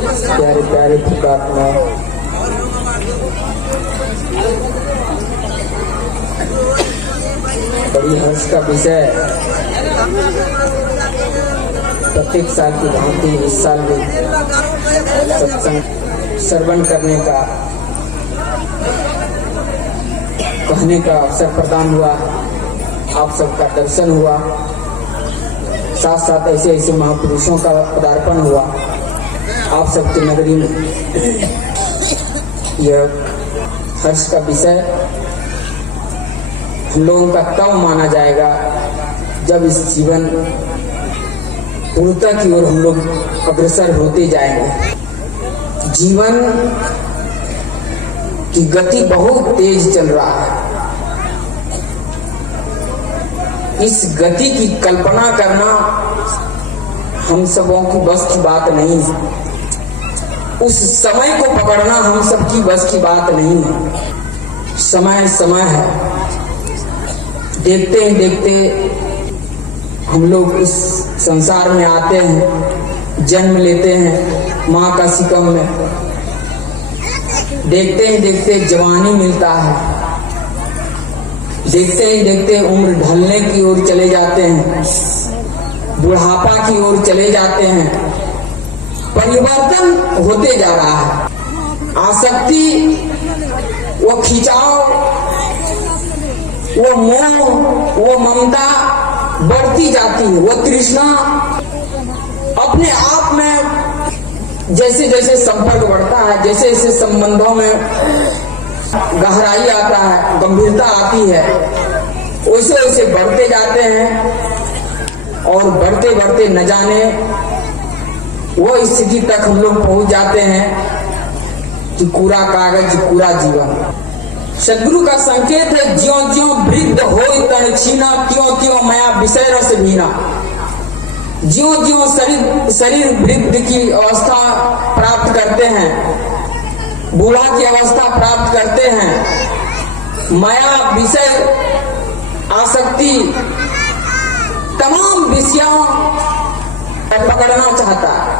प्यारे प्यारे पुकारमा बड़ी हर्ष का विषय। प्रत्येक साल की भांति इस साल भी सत्संग श्रवण करने का कहने का अवसर प्रदान हुआ। आप सबका दर्शन हुआ, साथ साथ ऐसे ऐसे महापुरुषों का पदार्पण हुआ आप सबके नगरी में। यह हर्ष का विषय हम लोगों का तब माना जाएगा जब इस जीवन पूर्णता की ओर हम लोग अग्रसर होते जाएंगे। जीवन की गति बहुत तेज चल रहा है। इस गति की कल्पना करना हम सबों की बस की बात नहीं है। उस समय को पकड़ना हम सबकी बस की बात नहीं है। समय समय है, देखते ही देखते हम लोग इस संसार में आते हैं, जन्म लेते हैं माँ का सिकम में। देखते ही देखते जवानी मिलता है, देखते ही देखते उम्र ढलने की ओर चले जाते हैं, बुढ़ापा की ओर चले जाते हैं। परिवर्तन होते जा रहा है। आसक्ति, वो खिंचाव, वो मोह, वो ममता बढ़ती जाती है। वो तृष्णा अपने आप में जैसे जैसे संपर्क बढ़ता है, जैसे जैसे संबंधों में गहराई आता है, गंभीरता आती है, वैसे वैसे बढ़ते जाते हैं। और बढ़ते बढ़ते न जाने वो स्थिति तक हम लोग पहुंच जाते हैं कि पूरा कागज पूरा जीवन। सदगुरु का संकेत है, ज्यों ज्यों वृद्ध होय तन छीना, त्यों त्यों माया विषय रस भीना। ज्यों ज्यों शरीर वृद्ध की अवस्था प्राप्त करते हैं, बूढ़ा की अवस्था प्राप्त करते हैं, माया विषय आसक्ति तमाम विषयों पकड़ना चाहता है।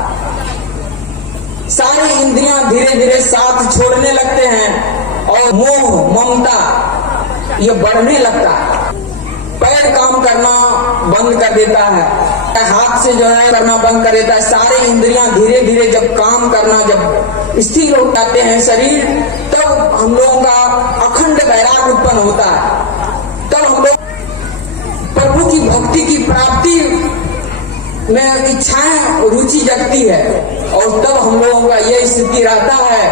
सारी इंद्रियां धीरे धीरे साथ छोड़ने लगते हैं और मोह ममता ये बढ़ने लगता है। पैर काम करना बंद कर देता है, हाथ से जो है करना बंद कर देता है। सारे इंद्रियां धीरे धीरे जब काम करना, जब स्थिर हो जाते हैं शरीर, तब हम लोगों का अखंड वैराग उत्पन्न होता है। तब हम लोग प्रभु की भक्ति की प्राप्ति में इच्छाएं रुचि जगती है। और तब हम लोगों का यह स्थिति रहता है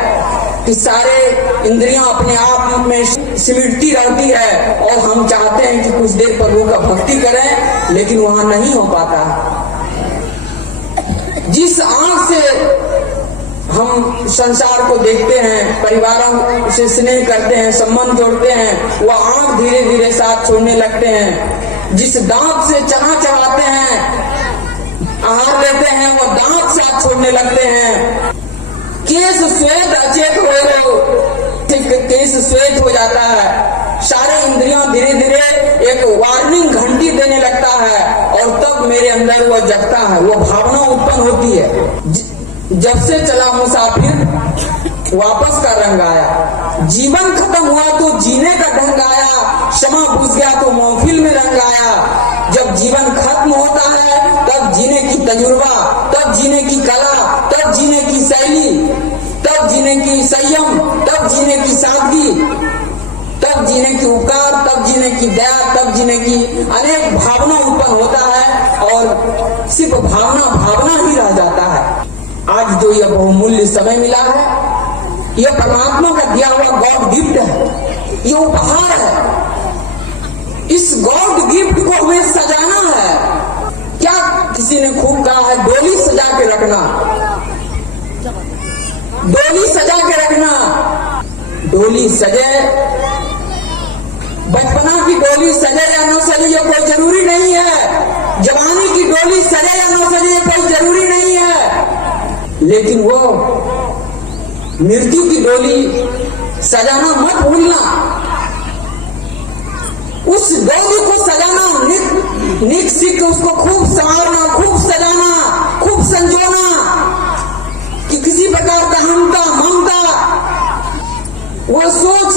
कि सारे इंद्रियां अपने आप में सिमटती रहती है और हम चाहते हैं कि कुछ देर प्रभु का भक्ति करें, लेकिन वहां नहीं हो पाता। जिस आंख से हम संसार को देखते हैं, परिवारों से स्नेह करते हैं, संबंध जोड़ते हैं, वह आंख धीरे धीरे साथ छोड़ने लगते हैं। जिस दांत से चना चबाते हैं, आहार लेते हैं, वह दांत साथ छोड़ने लगते हैं। केस श्वेत अचेत हो रहे, केस श्वेत हो जाता है। सारे इंद्रियां धीरे धीरे एक वार्निंग घंटी देने लगता है और तब मेरे अंदर वो जगता है, वो भावना उत्पन्न होती है। जब से चला मुसाफिर वापस का रंग आया, जीवन खत्म हुआ तो जीने का ढंग आया, क्षमा बुझ गया तो महफिल में रंग आया। जब जीवन खत्म होता है तब जीने की तजुर्बा, तब जीने की कला, तब जीने की शैली, तब जीने की संयम, तब जीने की सादगी, तब जीने की उपकार, तब जीने की दया, तब जीने की अनेक भावना उत्पन्न होता है और सिर्फ भावना ही रह जाता है। आज जो यह बहुमूल्य समय मिला है, यह परमात्मा का दिया हुआ गॉड गिफ्ट है, यह उपहार है। इस गॉड गिफ्ट को हमें सजाना है। क्या किसी ने खूब कहा है, डोली सजा के रखना, डोली सजा के रखना। डोली सजे, बचपना की डोली सजे या न सजे ये कोई जरूरी नहीं है। जवानी की डोली सजे या न सजे ये कोई जरूरी नहीं है। लेकिन वो मृत्यु की डोली सजाना मत भूलना। उस डोली को सजाना, निक सीख उसको खूब संवारना, खूब सजाना, खूब संजोना कि किसी प्रकार का ममता ममता, वो सोच,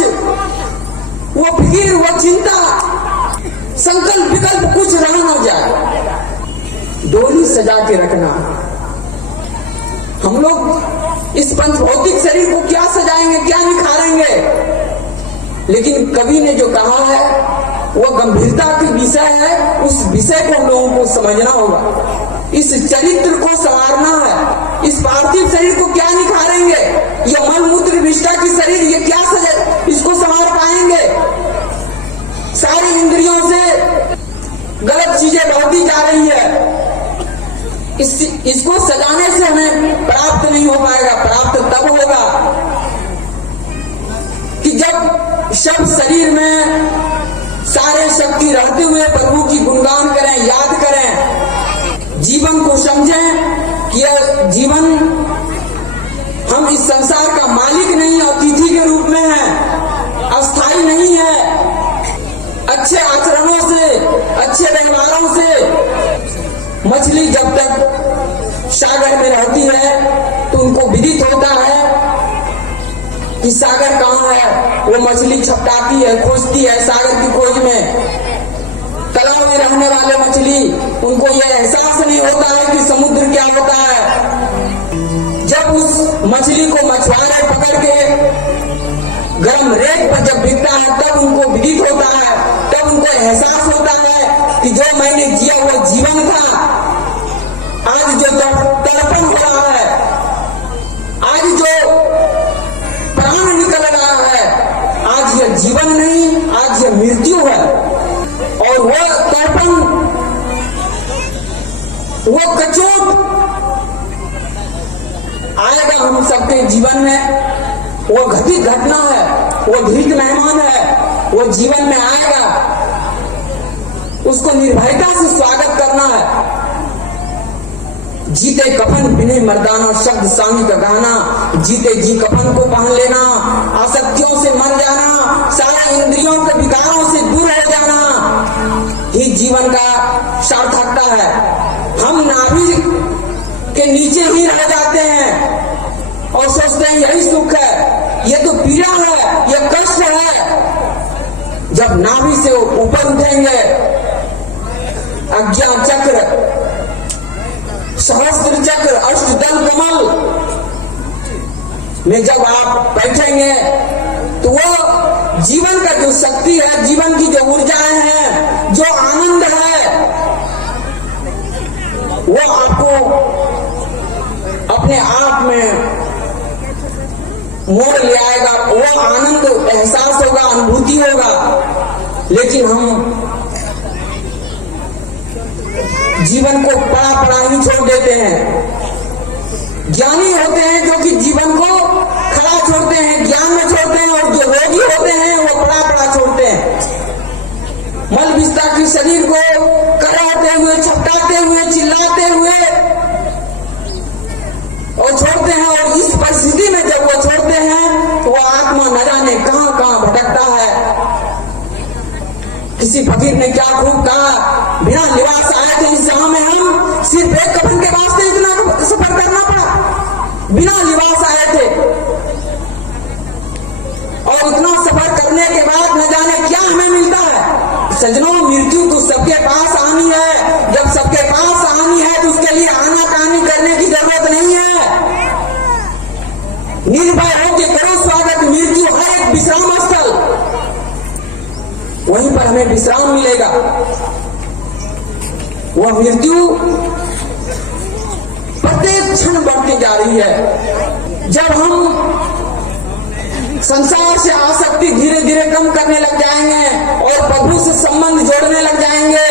वो फिक्र, वो चिंता, संकल्प विकल्प कुछ रह न जाए। डोली सजा के रखना। हम लोग इस पंच भौतिक शरीर को क्या सजाएंगे, क्या निखारेंगे, लेकिन कवि ने जो कहा है वो गंभीरता की विषय है। उस विषय को हम लोगों को समझना होगा। इस चरित्र को संवारना है। इस पार्थिव शरीर को क्या निखारेंगे, ये मल मूत्र विष्ठा की शरीर, ये क्या इसको संवार पाएंगे? सारी इंद्रियों से गलत चीजें बढ़ती जा रही है। इसको सजाने से हमें प्राप्त नहीं हो पाएगा। प्राप्त तब होगा कि जब सब शरीर में सारे शक्ति रहते हुए प्रभु की गुणगान करें, याद करें, जीवन को समझें कि यह जीवन हम इस संसार का मालिक नहीं, अतिथि के रूप में है, अस्थाई नहीं है। अच्छे आचरणों से, अच्छे व्यवहारों से मछली जब तक सागर में रहती है तो उनको विदित होता है कि सागर कहाँ है। वो मछली छपटाती है, खोजती है सागर की खोज में। तालाब में रहने वाले मछली, उनको यह एहसास नहीं होता है कि समुद्र क्या होता है। जब उस मछली को मछुआरे पकड़ के गर्म रेत पर जब बिकता है तब उनको विदित होता है, तब उनको एहसास होता है कि जो मैंने जिया वो जीवन था। आज जो तड़पन हो रहा है, आज जो प्राण निकल रहा है, आज यह जीवन नहीं, आज यह मृत्यु है। और वह तड़पन, वो कचोट आएगा हम सबके जीवन में। वो घटित घटना है, वो धीत मेहमान है, वो जीवन में आएगा। उसको निर्भयता से स्वागत करना है। जीते कफन बिने मर्दाना, शब्द स्वामी का गाना। जीते जी कफन को पहन लेना, आसक्तियों से मर जाना, सारा इंद्रियों के विकारों से दूर हो जाना ही जीवन का सार्थकता है। हम नाभि के नीचे ही रह जाते हैं और सोचते हैं यही सुख है। ये तो पीड़ा है, ये कष्ट है। जब नाभि से ऊपर उठेंगे, अज्ञान चक्र, सहस्त्र चक्र, अष्टदल कमल में जब आप बैठेंगे तो वो जीवन का जो शक्ति है, जीवन की जो ऊर्जाएं हैं, जो आनंद है, वो आपको अपने आप में मोड़ ले आएगा। वो आनंद एहसास होगा, अनुभूति होगा। लेकिन हम जीवन को पड़ा पड़ा ही छोड़ देते हैं। ज्ञानी होते हैं जो कि जीवन को खड़ा छोड़ते हैं, ज्ञान में छोड़ते हैं, और जो रोगी होते हैं वो पड़ा पड़ा छोड़ते हैं। मल विस्ता की शरीर को कराते हुए, छपटाते हुए, चिल्लाते हुए और छोड़ते हैं। और इस परिस्थिति में जब वो छोड़ते हैं तो वो आत्मा न जाने कहां कहां भटकता है। किसी फकीर ने क्या खूब कहा, बिना लिबास आए थे इस जहां में, हम सिर्फ एक कफन के वास्ते इतना सफर करना पड़ा। बिना लिबास आए थे और इतना सफर करने के बाद न जाने क्या हमें मिलता है। सजनों, मृत्यु तो सबके पास आनी है। जब सबके पास आनी है तो उसके लिए आनाकानी करने की जरूरत नहीं है। निर्भय होकर करो स्वागत। मृत्यु है एक विश्राम स्थल, वहीं पर हमें विश्राम मिलेगा। वह मृत्यु प्रत्येक क्षण बढ़ती जा रही है। जब हम संसार से आसक्ति धीरे धीरे कम करने लग जाएंगे और प्रभु से संबंध जोड़ने लग जाएंगे,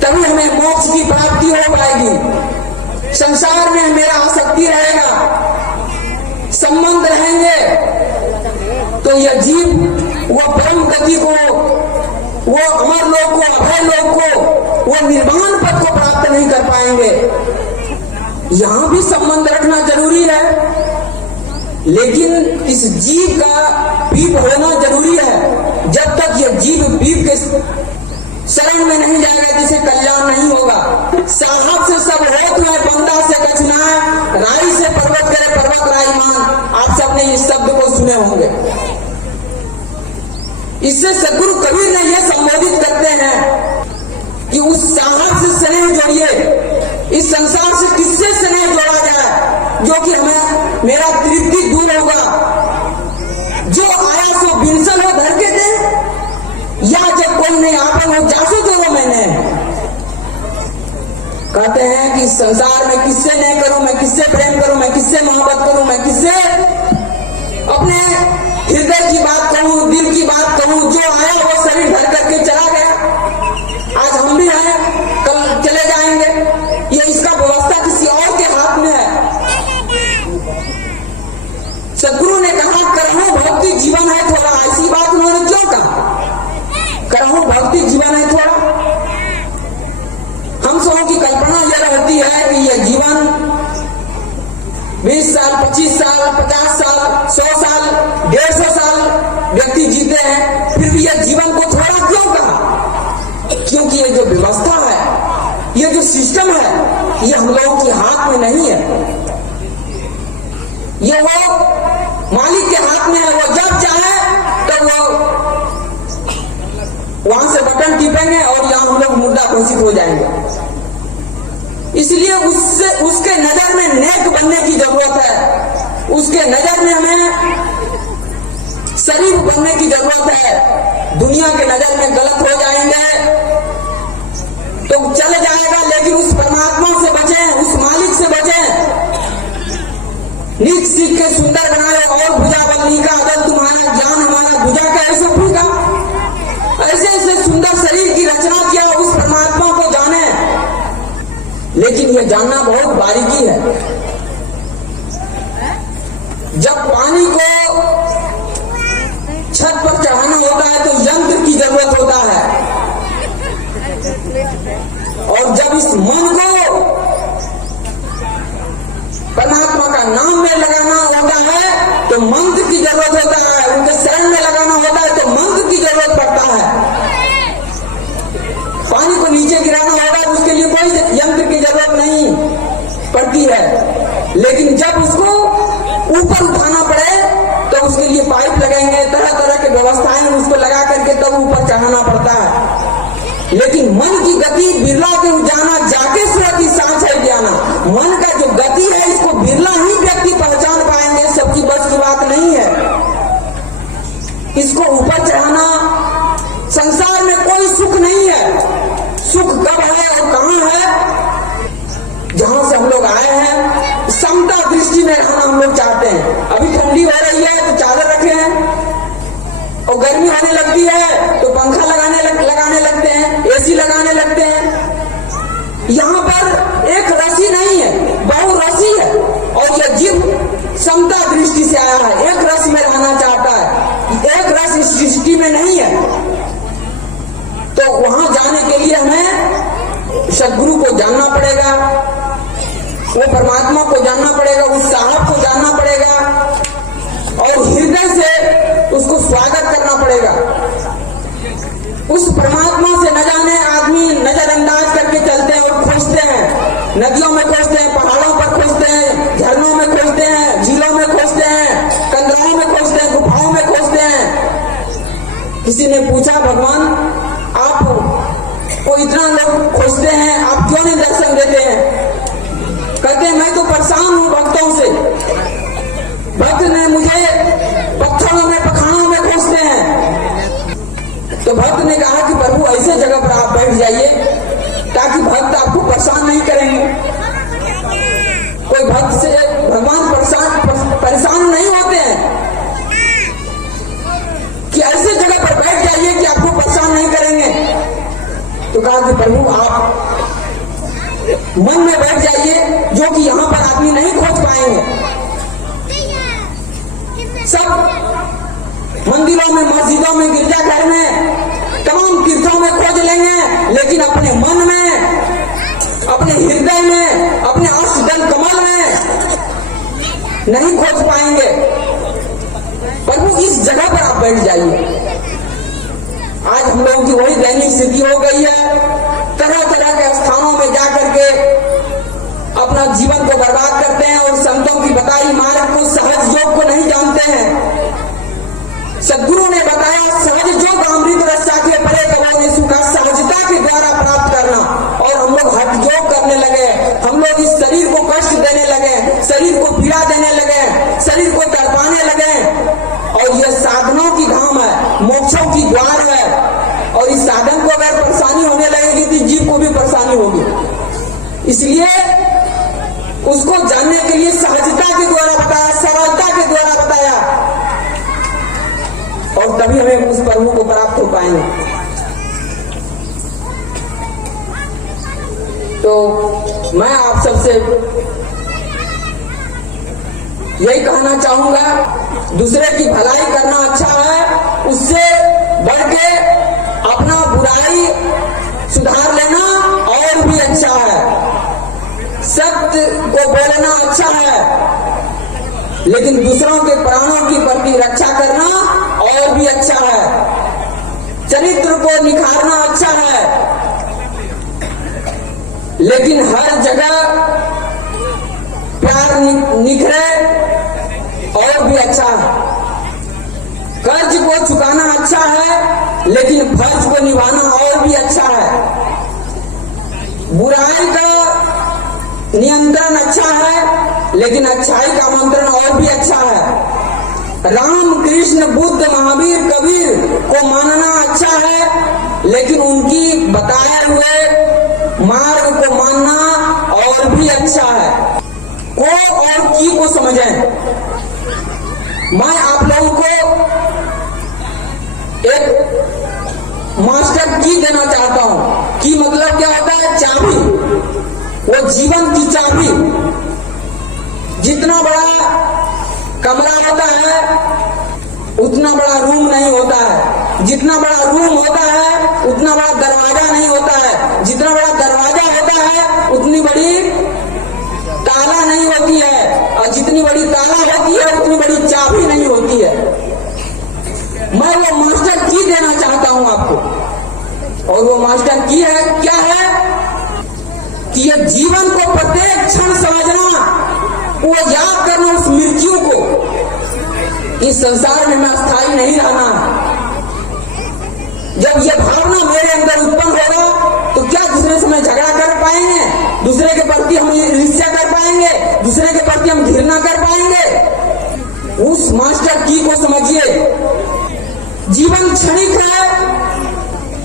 तभी हमें मोक्ष की प्राप्ति हो पाएगी। संसार में मेरा आसक्ति रहेगा, संबंध रहेंगे, तो यह जीव वो परम गति को, वो अमर लोक को, अभय लोक को, वो निर्वाण पद को प्राप्त नहीं कर पाएंगे। यहां भी संबंध रखना जरूरी है, लेकिन इस जीव का पीप होना जरूरी है। जब तक यह जीव पीप के शरण में नहीं जाएगा, जिसे कल्याण नहीं होगा। साहब से सब होत है, बंदा से कछना, राई से पर्वत में होंगे। इससे सदगुरु कबीर ने यह संबोधित करते हैं कि उस साहब से स्नेह जोड़िए। इस संसार से किससे स्नेह जोड़ा जाए जो कि हमें मेरा तृप्ति दूर होगा। जो आया सो बिनसल हो धर के दे, या जब कोई नहीं आपन हो जासो जो मैंने। कहते हैं कि संसार में किससे नहीं करूं, मैं किससे प्रेम करूं, मैं किससे मोहब्बत करूं, मैं किससे अपने हृदय की बात कहूं, दिल की बात कहूं। जो आया वो शरीर धर करके चला गया। आज हम भी हैं, कल चले जाएंगे। ये इसका व्यवस्था किसी और के हाथ में है। सदगुरु ने कहा करहु भक्ति जीवन है थोड़ा। ऐसी बात उन्होंने क्यों कहा? करहु भक्ति जीवन है थोड़ा। हम सबों की कल्पना यह रहती है कि यह जीवन 20 साल, 25 साल, 50 साल, 100 साल, 150 साल व्यक्ति जीते हैं, फिर भी यह जीवन को थोड़ा क्यों कहा? क्योंकि ये जो व्यवस्था है, ये जो सिस्टम है, ये हम लोगों के हाथ में नहीं है। ये वो मालिक के हाथ में है। वो जब चाहे तब वो वहां से बटन टिपेंगे और यहां हम लोग मुर्दा घोषित हो जाएंगे। इसलिए उसके नजर में नेक बनने की जरूरत है। उसके नजर में हमें शरीफ बनने की जरूरत है। दुनिया के नजर में गलत हो जाएंगे तो चल जाएगा, लेकिन उस परमात्मा से बचें, उस मालिक से बचें। नीक सीख के सुंदर बनाए और भुजा बलनी का अदल तुम्हारा ज्ञान हमारा भुजा का ऐसे फूका। ऐसे ऐसे सुंदर शरीर की रचना किया, उस परमात्मा को जाने। लेकिन यह जानना बहुत बारीकी है। जब पानी को छत पर चढ़ाना होता है तो यंत्र की जरूरत होता है, और जब इस मन को परमात्मा का नाम में लगाना होता है तो मंत्र की जरूरत होता है। उनके शरण में लगाना होता है तो मंत्र की जरूरत पड़ता है। पानी को नीचे गिराना होगा उसके लिए कोई यंत्र की जरूरत नहीं पड़ती है, लेकिन जब उसको ऊपर उठाना पड़े तो उसके लिए पाइप लगाएंगे, तरह तरह के व्यवस्थाएं उसको लगा करके तब ऊपर चढ़ाना पड़ता है। लेकिन मन की गति बिरला के जाना, जाके सुरती सांस है ज्ञाना। मन का जो गति है इसको बिरला ही व्यक्ति पहचान पाएंगे, सबकी बस की बात नहीं है। इसको ऊपर चढ़ाना, संसार में कोई सुख नहीं है। सुख कब है और कहां है? जहां से हम लोग आए हैं, समता दृष्टि में रहना हम लोग चाहते हैं। अभी ठंडी हो रही है तो चादर रखे हैं, और गर्मी होने लगती है तो पंखा लगाने लगते हैं, एसी लगाने लगते हैं। यहाँ पर एक रसी नहीं है, बहु रसी है, और यह जीव समता दृष्टि से आया है, एक रस में रहना चाहता है। एक रस इस सृष्टि में नहीं है। तो वहां जाने के लिए हमें सदगुरु को जानना पड़ेगा, वो परमात्मा को जानना पड़ेगा, उस साहब को जानना पड़ेगा, और हृदय से उसको स्वागत करना पड़ेगा। उस परमात्मा से न जाने आदमी नजरअंदाज करके चलते हैं और खोजते हैं। नदियों में खोजते हैं, पहाड़ों पर खोजते हैं, झरनों में खोजते हैं, झीलों में खोजते हैं, कंदरों में खोजते हैं, गुफाओं में खोजते हैं। किसी ने पूछा, भगवान आप को इतना लोग खोजते हैं, आप क्यों नहीं दर्शन देते हैं? कहते हैं मैं तो परेशान हूं भक्तों से। भक्त ने मुझे पत्थरों में, पखानों में खोजते हैं। तो भक्त ने कहा कि प्रभु ऐसे जगह पर आप बैठ जाइए ताकि भक्त आपको परेशान नहीं करेंगे। कोई भक्त से भगवान परेशान नहीं होते हैं कि ऐसे जगह पर बैठ जाइए कि आपको परेशान नहीं करेंगे। तो कहा कि प्रभु आप मन में बैठ जाइए, जो कि यहाँ पर आदमी नहीं खोज पाएंगे। सब मंदिरों में, मस्जिदों में, गिरजाघर में, तमाम तीर्थों में खोज लेंगे, लेकिन अपने मन में, अपने हृदय में, अपने अष्टदल कमल में नहीं खोज पाएंगे। प्रभु इस जगह पर आप बैठ जाइए। आज हम लोगों की वही दैनिक स्थिति हो गई है। तरह तरह के स्थानों में जाकर के अपना जीवन को बर्बाद करते हैं और संतों की बताई मार्ग को, सहज योग को नहीं जानते हैं। इसलिए उसको जानने के लिए सहजता के द्वारा बताया, सरलता के द्वारा बताया, और तभी हमें उस प्रभु को प्राप्त हो पाएंगे। तो मैं आप सबसे यही कहना चाहूंगा, दूसरे की भलाई करना अच्छा है, उससे बढ़ के अपना बुराई सुधार लेना और भी अच्छा है। सत्य को बोलना अच्छा है, लेकिन दूसरों के प्राणों की प्रति रक्षा करना और भी अच्छा है। चरित्र को निखारना अच्छा है, लेकिन हर जगह प्यार निखरे और भी अच्छा है। कर्ज को चुकाना अच्छा है, लेकिन फर्ज को निभाना और भी अच्छा है। बुराई का नियंत्रण अच्छा है, लेकिन अच्छाई का मंत्रण और भी अच्छा है। राम, कृष्ण, बुद्ध, महावीर, कबीर को मानना अच्छा है, लेकिन उनकी बताए हुए मार्ग को मानना और भी अच्छा है। को और की को समझें। मैं आप लोगों को एक मास्टर की देना चाहता हूं। की मतलब क्या होता है? चाबी, वो जीवन की चाबी। जितना बड़ा कमरा होता है उतना बड़ा रूम नहीं होता है, जितना बड़ा रूम होता है उतना बड़ा दरवाजा नहीं होता है, जितना बड़ा दरवाजा होता है उतनी बड़ी ताला नहीं होती है, और जितनी बड़ी ताला होती है उतनी बड़ी चाबी नहीं होती है। मैं वो मास्टर की देना चाहता हूं आपको, और वो मास्टर की है क्या है कि ये जीवन को प्रत्येक क्षण समझना, वो याद करना उस मृत्यु को। इस संसार में मैं अस्थायी नहीं रहना। जब ये भावना मेरे अंदर उत्पन्न होगा तो क्या दूसरे से मैं झगड़ा कर पाएंगे? दूसरे के प्रति हम ईर्ष्या कर पाएंगे? दूसरे के प्रति हम घृणा कर पाएंगे? उस मास्टर की को समझिए। जीवन क्षणिक है,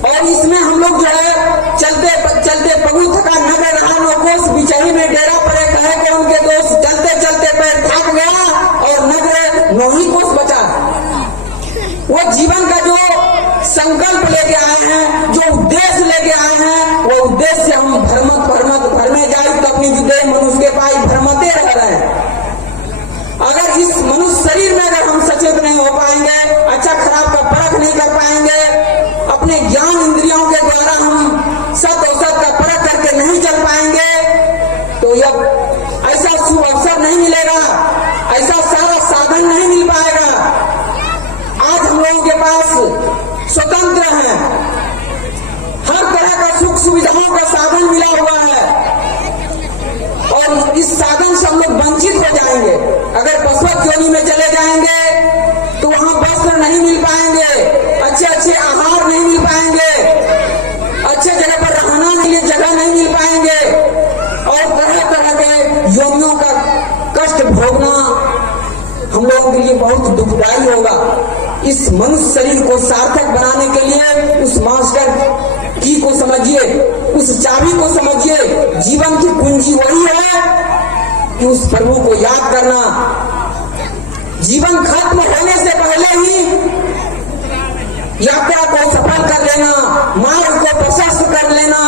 और इसमें हम लोग जो है चलते चलते पगु थका नगर रहा नौकोश बिचही में डेरा पड़े कहे के उनके दोस्त, चलते चलते पैर थक गया और नगर नौही कोस बचा। वो जीवन का जो संकल्प लेके आए हैं, जो उद्देश्य लेके आए हैं, वो उद्देश्य हम भरमे जाए तो अपनी जुदे मनुष्य के पाई भरमते रह रहे हैं। अगर इस मनुष्य शरीर में अगर हम सचेत नहीं हो पाएंगे, अच्छा खराब का परख नहीं कर पाएंगे, अपने ज्ञान इंद्रियों के द्वारा हम सत और सत का परख करके नहीं चल पाएंगे, तो यह ऐसा शुभ अवसर नहीं मिलेगा, ऐसा सारा साधन नहीं मिल पाएगा। आज हम लोगों के पास स्वतंत्र है, हर तरह का सुख सुविधाओं का साधन मिला हुआ है, और इस साधन से हम लोग वंचित हो जाएंगे। अगर बसवत योनि में चले जाएंगे तो वहां वस्त्र नहीं मिल पाएंगे, अच्छे अच्छे आहार नहीं मिल पाएंगे, अच्छे जगह पर रहना के लिए जगह नहीं मिल पाएंगे, और तरह तरह के योनियों का कष्ट भोगना हम लोगों के लिए बहुत दुखदायी होगा। इस मनुष्य शरीर को सार्थक बनाने के लिए उस मास्टर की को समझिए, उस चाबी को समझिए। जीवन की कुंजी वही है कि उस प्रभु को याद करना, जीवन खत्म होने से पहले ही यात्रा को सफल कर लेना, मार्ग को प्रशस्त कर लेना।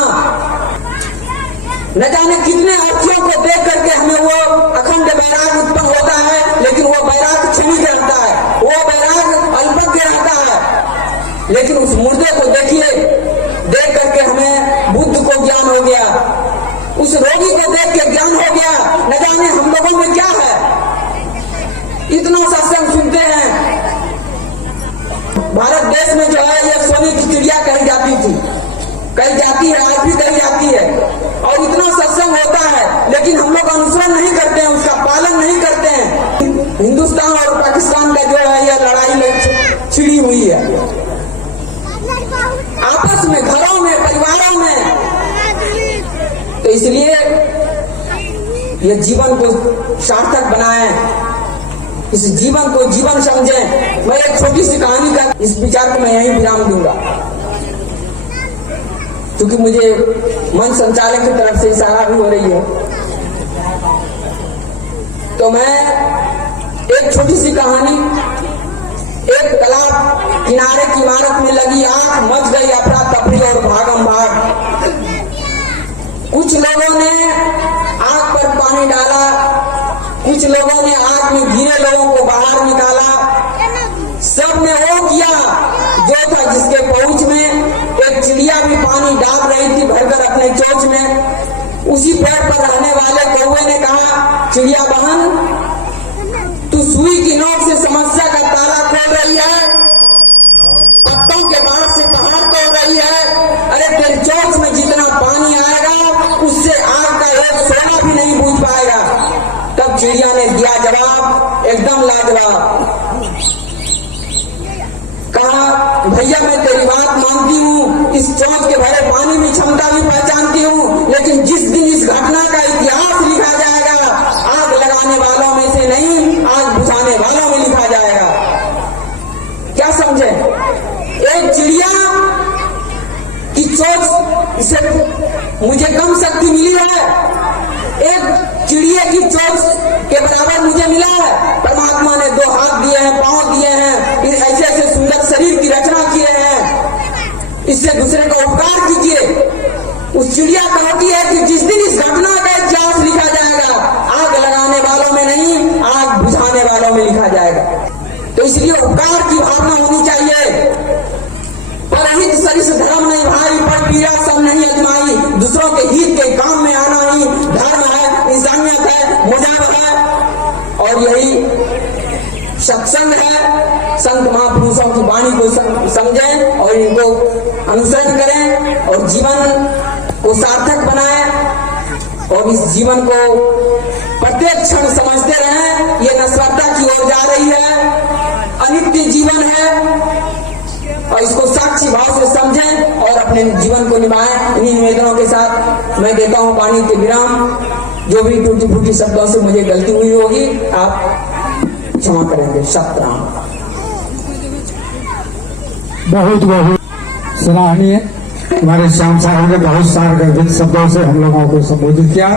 न जाने कितने अर्थियों को देख करके हमें वो अखंड वैराग उत्पन्न होता है, लेकिन वो वैराग क्षणिक रहता है, वो वैराग अल्पज्ञ रहता है। लेकिन उस मुर्दे को देखिए, देख करके हमें बुद्ध को ज्ञान हो गया, उस रोगी को देख के ज्ञान हो गया। न जाने हम लोगों में क्या है, इतना सत्संग सुनते हैं। भारत देश में जो है ये सोने की चिड़िया कही जाती थी, कही जाती है, आज भी कही जाती है, और इतना सत्संग होता है, लेकिन हम लोग अनुसरण नहीं करते हैं, उसका पालन नहीं करते हैं। हिंदुस्तान और पाकिस्तान का जो है यह लड़ाई छिड़ी हुई है, आपस में, घरों में, परिवारों में। तो इसलिए ये जीवन को सार्थक बनाएं, इस जीवन को जीवन समझें। मैं एक छोटी सी कहानी का इस विचार को मैं यहीं विराम दूंगा। क्योंकि मुझे मंच संचालक की तरफ से इशारा भी हो रही है। तो मैं एक छोटी सी कहानी, एक तालाब किनारे की इमारत में लगी आग, मच गई अफरा तफरी और भागम भाग। कुछ लोगों ने आग पर पानी डाला, कुछ लोगों ने आग में गिरे लोगों को बाहर निकाला। सबने वो किया जो था जिसके पहुंच में। एक चिड़िया भी पानी डाल रही थी भरकर अपने चोंच में। उसी पेड़ पर रहने वाले कौवे ने कहा, चिड़िया बहन, तू सुई की नोक से समस्या का ताला खोल रही है, पत्तों के बाढ़ से पहाड़ तोड़ रही है। अरे तेरी चोंच में जितना पानी आएगा उससे आग का एक सोना भी नहीं बूझ पाएगा। तब चिड़िया ने दिया जवाब एकदम लाजवाब। कहा, भैया मैं तेरी बात मानती हूँ, इस चोंच के भरे पानी में क्षमता भी पहचानती हूँ, लेकिन जिस दिन इस घटना का इतिहास लिखा जाएगा, आग लगाने वालों में से नहीं, आग बुझाने वालों में लिखा जाएगा। क्या समझे? एक चिड़िया की चोंच से मुझे कम शक्ति मिली है, एक चिड़िया की चोंच के बराबर मुझे मिला है। परमात्मा ने 2 हाथ दिए हैं, पांव दिए हैं, ऐसे ऐसे सुंदर शरीर की रचना किए हैं। इससे दूसरे का उपकार कीजिए। उस चिड़िया कहती है कि जिस दिन इस घटना का इतिहास लिखा जाएगा, आग लगाने वालों में नहीं, आग बुझाने वालों में लिखा जाएगा। तो इसलिए उपकार की भावना होनी चाहिए। परहित सरिस धर्म नहीं भाई, पर पीड़ा सब नहीं अजमाई। दूसरों के हित के काम में आना ही धर्म है, इंसानियत है, मुजाहिद है। और यही सत्संग है। संत महापुरुषों की वाणी को समझें और इनको अनुसरण करें और जीवन को सार्थक बनाएं और इस जीवन को प्रत्येक क्षण समझते रहें। ये नश्वरता की ओर जा रही है, अनित्य जीवन है और इसको साक्षी भाव से समझें और अपने जीवन को निभाएं। इन्हीं निवेदनों के साथ मैं देता हूं वाणी के विराम। जो भी टूटी फूटी शब्दों से मुझे गलती हुई होगी आप क्षमा करेंगे। सतराम। बहुत बहुत सराहनीय। हमारे श्याम साहब ने बहुत सारे गर्भित शब्दों से हम लोगों को संबोधित किया।